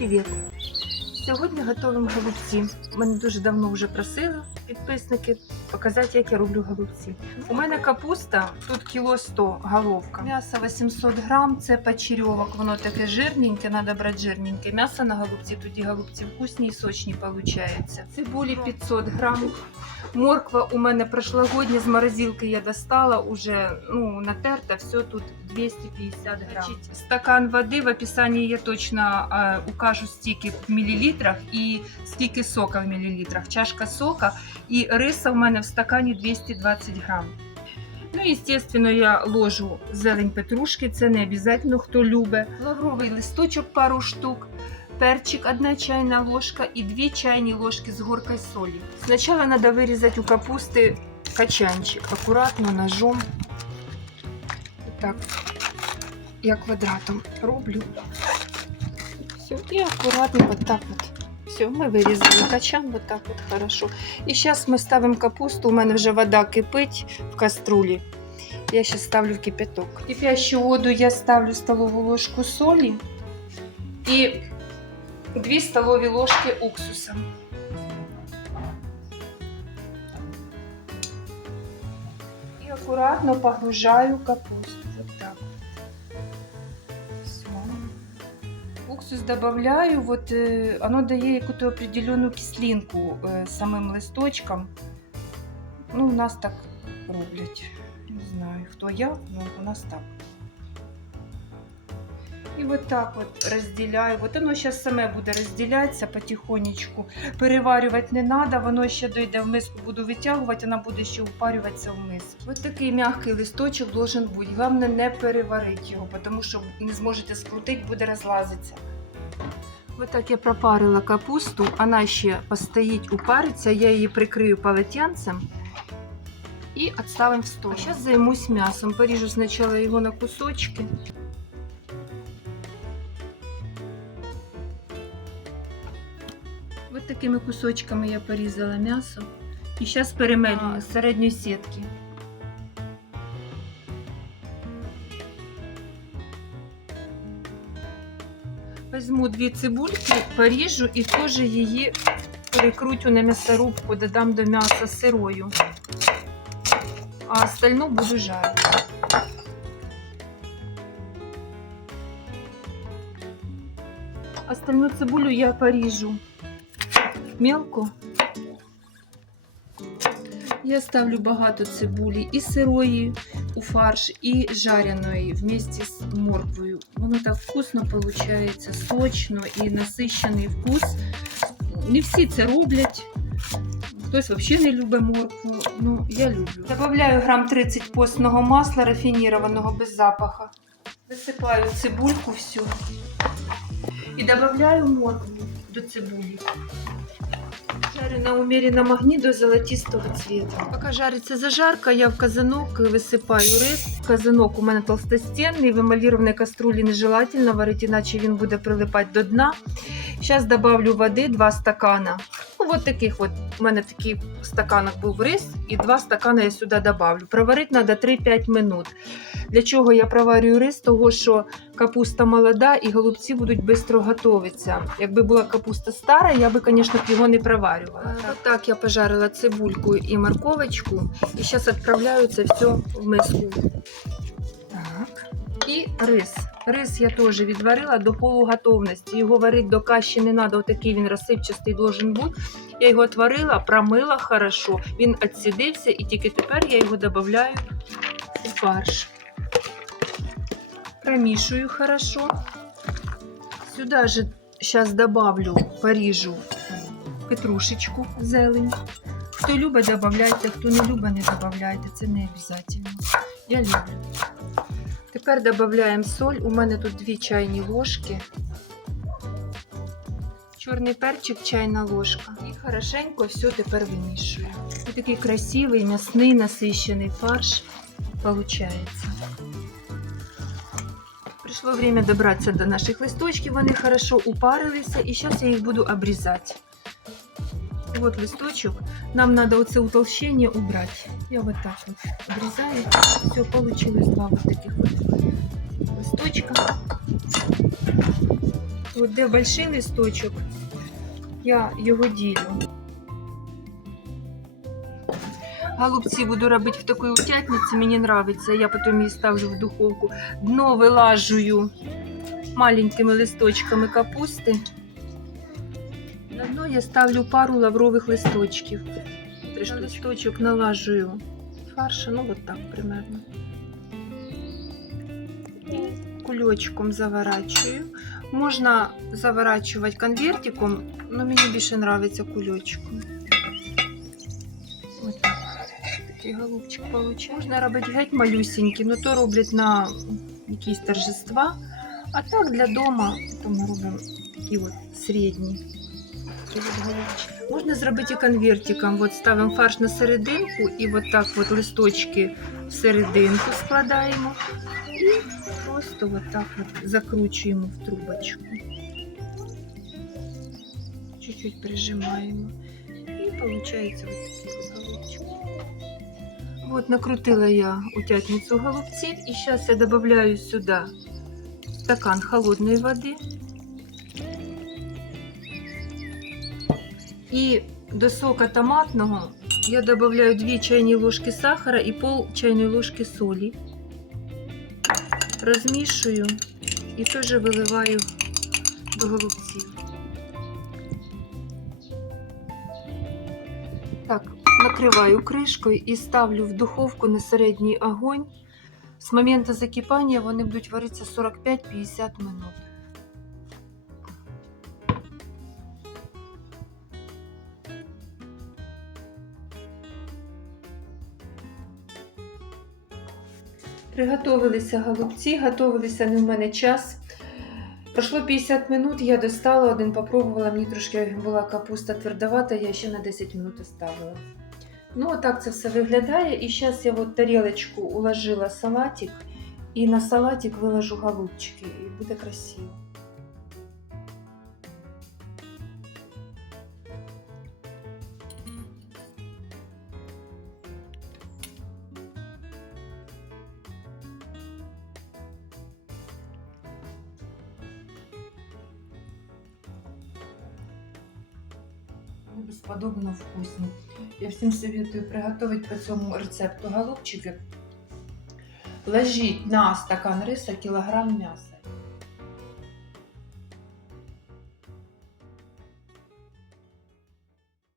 Привіт! Сьогодні готуємо голубці. Мене дуже давно вже просили підписники показати, як я роблю голубці. У мене капуста, тут кіло 100 головка. М'ясо 800 грам, це печерьовок, воно таке жирненьке, треба брати жирненьке. М'ясо на голубці, тоді голубці вкусні і сочні получаються. Цибулі 500 грам. Морква у мене прошлогодня з морозилки я достала, уже ну, натерта, все тут 250 грам. Значить, стакан води в описанні я точно е, укажу стільки в мілілітрах і скільки сока в мілілітрах. Чашка сока і риса у мене в стакані 220 грам. Ну, естественно, я ложу зелень петрушки, це не обов'язково, хто любить. Лавровий листочок пару штук, перчик 1 чайна ложка і 2 чайні ложки з горкою солі. Спочатку треба вирізати у капусти качанчик, акуратно ножом. Так, я квадратом роблю. Все, і акуратно вот так вот. Все, ми вирізали качан, вот так вот хорошо. І зараз ми ставимо капусту. У мене вже вода кипить в каструлі. Я зараз ставлю в кипяток. В кипящу воду я ставлю столову ложку солі і 2 столові ложки уксуса. І акуратно погружаю капусту. Вот так. Все. Уксус добавляю, вот э, оно дає якусь определенну кислинку э, самим листочкам. Ну, у нас так роблять. Не знаю, хто як, але у нас так. І от так от розділяю. От воно зараз саме буде розділятися потихонечку. Переварювати не треба, воно ще дойде в миску, буду витягувати, вона буде ще упарюватися в миску. Ось такий м'який листочок должен бути. Головне не переварити його, тому що не зможете скрутити, буде розлазитися. Ось так я пропарила капусту, вона ще постоїть, упариться, я її прикрию полотенцем і відставимо в сторону. А зараз займусь м'ясом. Поріжу спочатку його на кусочки. Ось такими кусочками я порізала м'ясо. І зараз перемелю з середньої сітки. Візьму дві цибульки, поріжу і теж її перекрутю на м'ясорубку, додам до м'яса сирою. А остальну буду жарити. Остальну цибулю я поріжу мелко. Я ставлю багато цибулі і сирої у фарш, і жареної вместе з морквою. Воно так вкусно виходить, сочно і насищений вкус. Не всі це роблять. Хтось взагалі не любить моркву. Ну, я люблю. Добавляю грам 30 постного масла рафінірованого без запаха. Висипаю цибульку всю. І додаю моркву до цибулі. На умеренном огне до золотистого цвета. Пока жарится зажарка, я в казанок висипаю рис. Казанок у мене толстостенний, в емалірованій каструлі нежелательно варити, іначе він буде прилипати до дна. Зараз добавлю води 2 стакана. Ну, таких от. У мене в таких стаканах був рис, і 2 стакана я сюди добавлю. Проварити треба 3-5 минут. Для чого я проварюю рис? Того, що капуста молода і голубці будуть швидко готуватися. Якби була капуста стара, я би, звісно, його не проварювала. Ось так я пожарила цибульку і морковочку. І зараз відправляю це все в миску. Так. І рис. Рис я теж відварила до полуготовності. Його варити до каші не треба, отакий він розсипчастий должен бути. Я його отварила, промила хорошо, він відсідився і тільки тепер я його додаю у фарш. Промішую хорошо. Сюда же сейчас добавлю, поріжу петрушечку, зелень. Хто любить, добавляйте, хто не любить, не добавляйте. Це не обов'язково. Я люблю. Тепер додаємо соль. У мене тут 2 чайні ложки. чорний перчик, чайна ложка. І хорошенько все тепер вимішую. І такий красивий, м'ясний, насищений фарш получається. Пришло время добратися до наших листочків. Вони хорошо упарилися, і зараз я їх буду обрізати. Вот листочок. Нам надо оце утолщение убрать. Я вот так вот обрезаю. Все, получилось два вот таких вот листочка. Вот де больший листочок, я його ділю. Голубці буду робити в такій утятниці, мені подобається. Я потім її ставлю в духовку. Дно вилажую маленькими листочками капусти. На дно я ставлю пару лаврових листочків. Три штучки. листочок налажую фарша, ну вот так примерно. І кульочком заворачую. Можна заворачувати конвертиком, але мені більше подобається кульочком. Ось так. Такий голубчик виходить. Можна робити геть малюсенький, але то роблять на якісь торжества. А так для дома то ми робимо такі от середні. Такі от голубчики. Можна зробити конвертиком. От ставимо фарш на серединку і от так от листочки в серединку складаємо. І просто от так от закручуємо в трубочку. Чуть-чуть прижимаємо. І виходить вот такий от. Вот накрутила я утятницу голубців. І зараз я добавляю сюди стакан холодної води. І до сока томатного я добавляю 2 чайні ложки сахара і пол чайної ложки солі. Розмішую і теж виливаю до голубців. Так, накриваю кришкою і ставлю в духовку на середній огонь. З моменту закипання вони будуть варитися 45-50 минут. Приготовилися голубці, готувалися не в мене час. Пройшло 50 минут, я достала один, попробувала, мені трошки була капуста твердовата, я ще на 10 минут оставила. Ну, отак це все виглядає. І зараз я от тарілочку уложила салатик, і на салатик виложу голубчики, і буде красиво. Вони безподобно вкусні. Я всім советую приготовить по цьому рецепту голубчики. Ложіть на стакан риса кілограм м'яса.